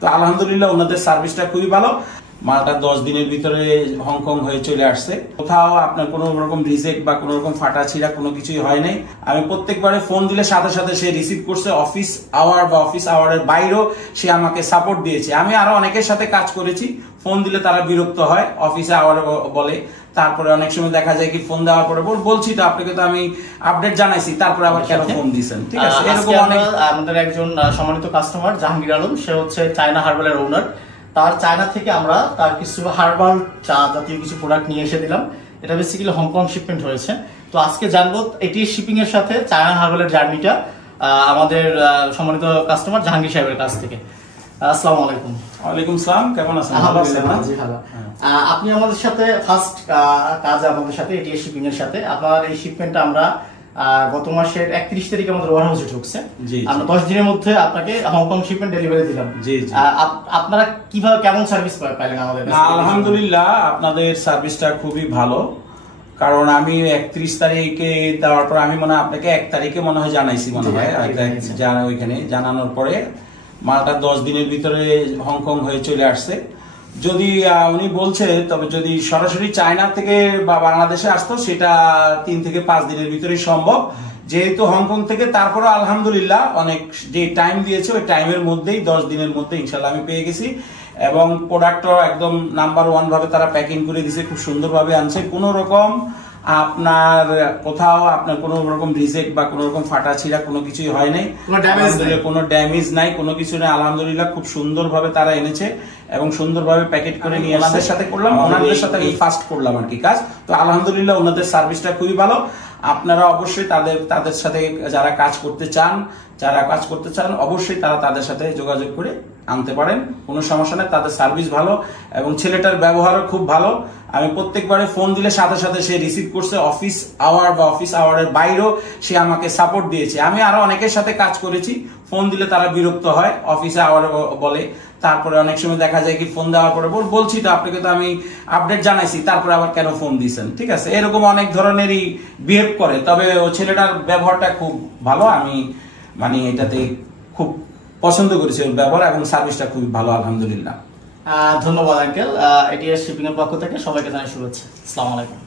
তো আলহামদুলিল্লাহ ওনাদের সার্ভিসটা খুবই ভালো। মালটা 10 দিনের ভিতরে হংকং হয়ে চলে আসছে। কোথাও আপনার কোনো রকম রিজেক্ট বা কোনো রকম ফাটা ছিঁড়া কোনো কিছুই হয় নাই। আমি প্রত্যেকবারে ফোন দিলে সাথে সাথে সে রিসিভ করছে। অফিস আওয়ার বা অফিস আওয়ারের বাইরেও সে আমাকে সাপোর্ট দিয়েছে। আমি আরো অনেকের সাথে কাজ করেছি, ফোন দিলে তারা বিরক্ত হয়, অফিসে আওয়ার বলে। তারপরে অনেক সময় দেখা যায় কি ফোন দেওয়ার পরে বলছি তো আপনাকে তো আমি আপডেট জানাইছি, তারপরে আবার কেন ফোন দিয়েছেন। ঠিক আছে, এরকম অনেক। আমাদের একজন সম্মানিত কাস্টমার জাহাঙ্গীর আলম, সে হচ্ছে চায়না হার্বালের ওনার। তার চায়না থেকে আমরা তার কিছু হার্বাল চা জাতীয় কিছু প্রোডাক্ট নিয়ে এসে দিলাম। এটা বেসিক্যালি হংকং শিপমেন্ট হয়েছে। তো আজকে জানবো এটি শিপিং এর সাথে চায়না হার্বালের জার্নিটা আমাদের সম্মানিত কাস্টমার জাহাঙ্গীর সাহেবের কাছ থেকে। আসসালামু আলাইকুম। ওয়ালাইকুম আসসালাম, কেমন আছেন? ভালো আছেন না? জি ভালো। আপনি আমাদের সাথে ফার্স্ট কাজ আমাদের সাথে এটি শিপিং এর সাথে। আপনার এই শিপমেন্টটা আমরা গত মাসের 31 তারিখে আমাদের ওয়ারহাউসে ঢুকছে। আমরা 10 দিনের মধ্যে আপনাকে হংকং শিপমেন্ট ডেলিভারি দিলাম। আপনারা কিভাবে কেমন সার্ভিস পাইলেন আমাদের কাছে? আলহামদুলিল্লাহ আপনাদের সার্ভিসটা খুবই ভালো। কারণ আমি 31 তারিখে দেওয়ার পর আমি মনে হয় আপনাকে 1 তারিখে মনে হয় জানাইছি, মনে হয় ওইখানে জানানোর পরে মালটা 10 দিনের ভিতরে হংকং হয়ে চলে আসছে। যদি উনি বলছে, তবে যদি সরাসরি চায়না থেকে বা বাংলাদেশে আসতো সেটা 3 থেকে 5 দিনের ভিতরে সম্ভব। যেহেতু হংকং থেকে, তারপরে আলহামদুলিল্লাহ অনেক যে টাইম দিয়েছে ওই টাইমের মধ্যেই 10 দিনের মধ্যে ইনশাল্লাহ আমি পেয়ে গেছি। এবং প্রোডাক্টও একদম নাম্বার 1 ভাবে তারা প্যাকিং করে দিয়েছে, খুব সুন্দরভাবে আনছে। কোনো রকম আপনার কোথাও আপনার কোনো রকম রিজেক্ট বা কোনো রকম ফাটা ছিঁড়া কোনো কিছুই হয় নাই, কোনো ড্যামেজ নাই, কোনো কিছু নেই। আলহামদুলিল্লাহ খুব সুন্দরভাবে তারা এনেছে এবং সুন্দরভাবে প্যাকেট করে নিয়ে ওনাদের সাথে করলাম, ওনাদের সাথে এই ফার্স্ট করলাম আর কি কাজ। তো আলহামদুলিল্লাহ ওনাদের সার্ভিসটা খুবই ভালো। আপনারা অবশ্যই তাদের সাথে যারা কাজ করতে চান অবশ্যই তারা তাদের সাথে যোগাযোগ করে আনতে পারেন, কোনো সমস্যা নেই। তাদের সার্ভিস ভালো এবং ছেলেটার ব্যবহারও খুব ভালো। আমি প্রত্যেকবারে ফোন দিলে সাথে সাথে সে রিসিভ করছে। অফিস আওয়ার বা অফিস আওয়ারের বাইরেও সে আমাকে সাপোর্ট দিয়েছে। আমি আরো অনেকের সাথে কাজ করেছি, ফোন দিলে তারা বিরক্ত হয়, অফিসে আওয়ার বলে। তারপরে অনেক সময় দেখা যায় কি ফোন দেওয়ার পরে বলছি তো আপনাকে তো আমি আপডেট জানাইছি, তারপরে আবার কেন ফোন দিয়েছেন। ঠিক আছে, এরকম অনেক ধরনেরই বিহেভ করে। তবে ও ছেলেটার ব্যবহারটা খুব ভালো। আমি মানে এটাতে খুব পছন্দ করেছি ওর ব্যবহার এবং সার্ভিসটা খুব ভালো আলহামদুলিল্লাহ। ধন্যবাদ আঙ্কেল। এটি শিপিং এর পক্ষ থেকে সবাইকে জানাই শুভেচ্ছা। আসসালামু আলাইকুম।